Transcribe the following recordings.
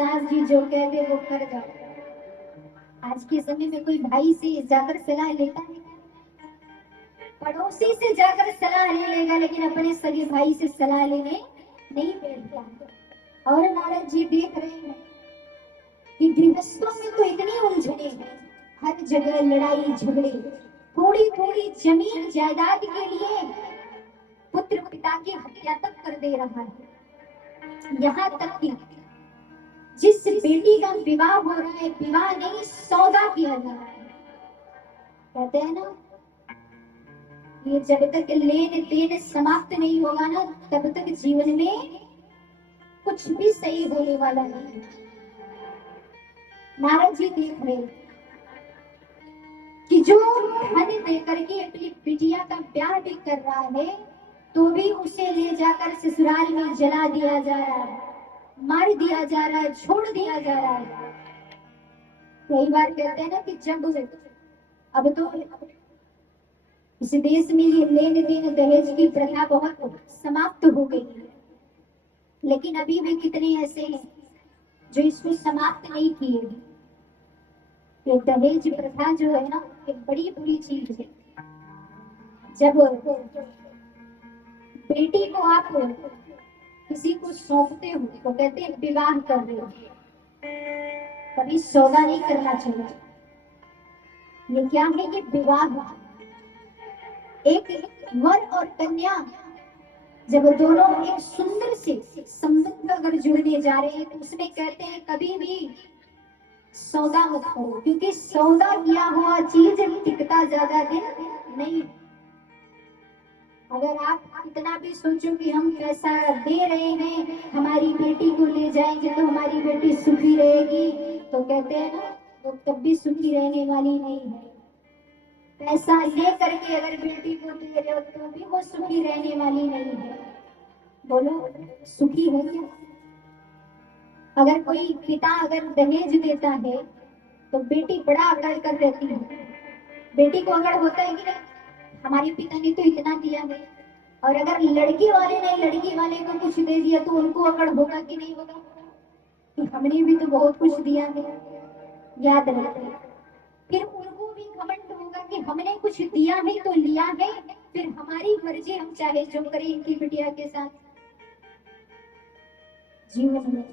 साहब जी जो कह दे वो कर जाओ। आज के समय में कोई भाई से जाकर सलाह लेता है, पड़ोसी से जाकर सलाह ले लेगा, लेकिन अपने सगे भाई से सलाह लेने नहीं बैठता। और नारद जी देख रहे हैं कि गृहस्थों में तो इतनी उलझने हैं, हर जगह लड़ाई झगड़े, थोड़ी थोड़ी जमीन जायदाद के लिए पुत्र पिता की हत्या तक कर दे रहा है। यहाँ तक कि जिस बेटी का विवाह हो रहा है, विवाह नहीं सौदा किया जा रहा है। कहते हैं ना, ये जब तक लेन देन समाप्त नहीं होगा ना, तब तक जीवन में कुछ भी सही होने वाला नहीं। नारद जी देख रहे कि जो धन देकर के अपनी बिटिया का ब्याह भी कर रहा है, तो भी उसे ले जाकर ससुराल में जला दिया जा रहा है, मार दिया जा रहा है, छोड़ दिया जा रहा है। कई बार कहते हैं ना कि जब अब तो इस देश में ये लेन देन दहेज की प्रथा बहुत समाप्त हो गई है, लेकिन अभी भी कितने ऐसे हैं जो इसको समाप्त नहीं किए। ये दहेज प्रथा जो है ना, एक बड़ी बुरी चीज है। जब बेटी को आप किसी को सौंपते हो तो कहते हैं विवाह कर रहे हो, कभी सौदा नहीं करना चाहिए। ये क्या है? ये विवाह। एक वर और कन्या जब दोनों एक सुंदर से संबंध अगर जुड़ने जा रहे हैं, तो उसमें कहते हैं कभी भी सौदा मत करो, क्योंकि सौदा किया हुआ चीज टिकता ज्यादा दिन नहीं। अगर आप इतना भी सोचो कि हम पैसा दे रहे हैं, हमारी बेटी को ले जाएंगे तो हमारी बेटी सुखी रहेगी, तो कहते हैं ना, वो तब भी सुखी रहने वाली नहीं है। पैसा ले करके अगर बेटी को दे रहे हो तो भी वो सुखी रहने वाली नहीं है। बोलो, सुखी है क्या? अगर कोई पिता अगर दहेज देता है तो बेटी बड़ा अकड़ कर देती है। बेटी को अगर होता है कि नहीं, हमारे पिता ने तो इतना दिया है, और अगर लड़की वाले ने लड़की वाले को कुछ दे दिया तो उनको अकड़ होगा कि नहीं होगा कि हमने भी तो बहुत कुछ दिया है। याद रखिए, फिर उनको भी घमंड होगा कि हमने कुछ दिया है तो लिया है, फिर हमारी मर्जी, हम चाहे जो करें इनकी बिटिया के साथ। जीवन में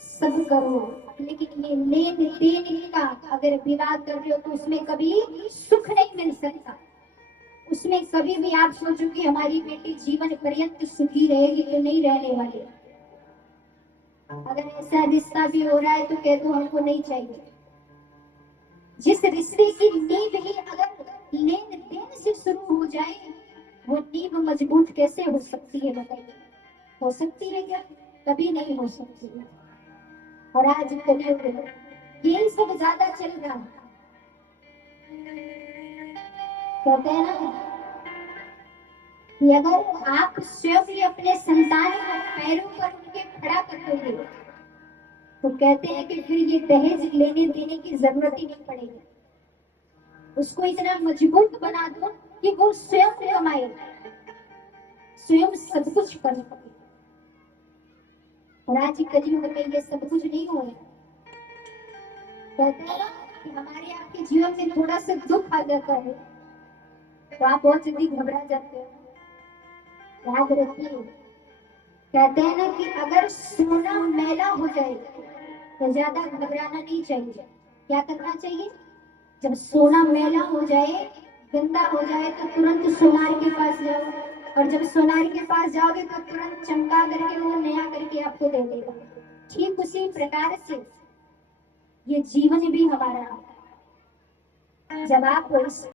सब करो, लेकिन ये लेन देन का अगर विवाद कर रहे हो तो उसमें कभी सुख नहीं मिल सकता। उसमें कभी भी आप सोचो कि हमारी बेटी जीवन पर्यंत सुखी रहेगी, तो नहीं रहने वाली। अगर ऐसा रिश्ता भी हो रहा है तो कह दो हमको नहीं चाहिए। जिस रिश्ते की नींव ही अगर लेन देन से शुरू हो जाए, वो नींव मजबूत कैसे हो सकती है? बताइए, हो सकती है क्या? कभी नहीं हो सकती है। और आज कलयुग यही सब ज्यादा चल रहा है। कहते हैं ना कि अगर आप स्वयं ही अपने संतान को पैरों पर उनके खड़ा कर दोगे, तो कहते हैं कि फिर ये दहेज लेने देने की जरूरत ही नहीं पड़ेगी। उसको इतना मजबूत बना दो कि वो स्वयं कमाए, स्वयं सब कुछ कर सके। और आज कलयुग में ये सब कुछ नहीं हो रहा। कहते हैं ना कि हमारे आपके जीवन में थोड़ा सा दुख आ जाता है तो आप बहुत जल्दी घबरा जाते हो। याद रखिए, कहते हैं ना कि अगर सोना मैला हो जाए तो ज्यादा घबराना नहीं चाहिए। क्या करना चाहिए? जब सोना मैला हो जाए, गंदा हो जाए, तो तुरंत सोनार के पास जाओ, और जब सोनार के पास जाओगे तो तुरंत चमका करके वो नया करके आपको दे देगा। ठीक उसी प्रकार से ये जीवन भी हमारा, जब आप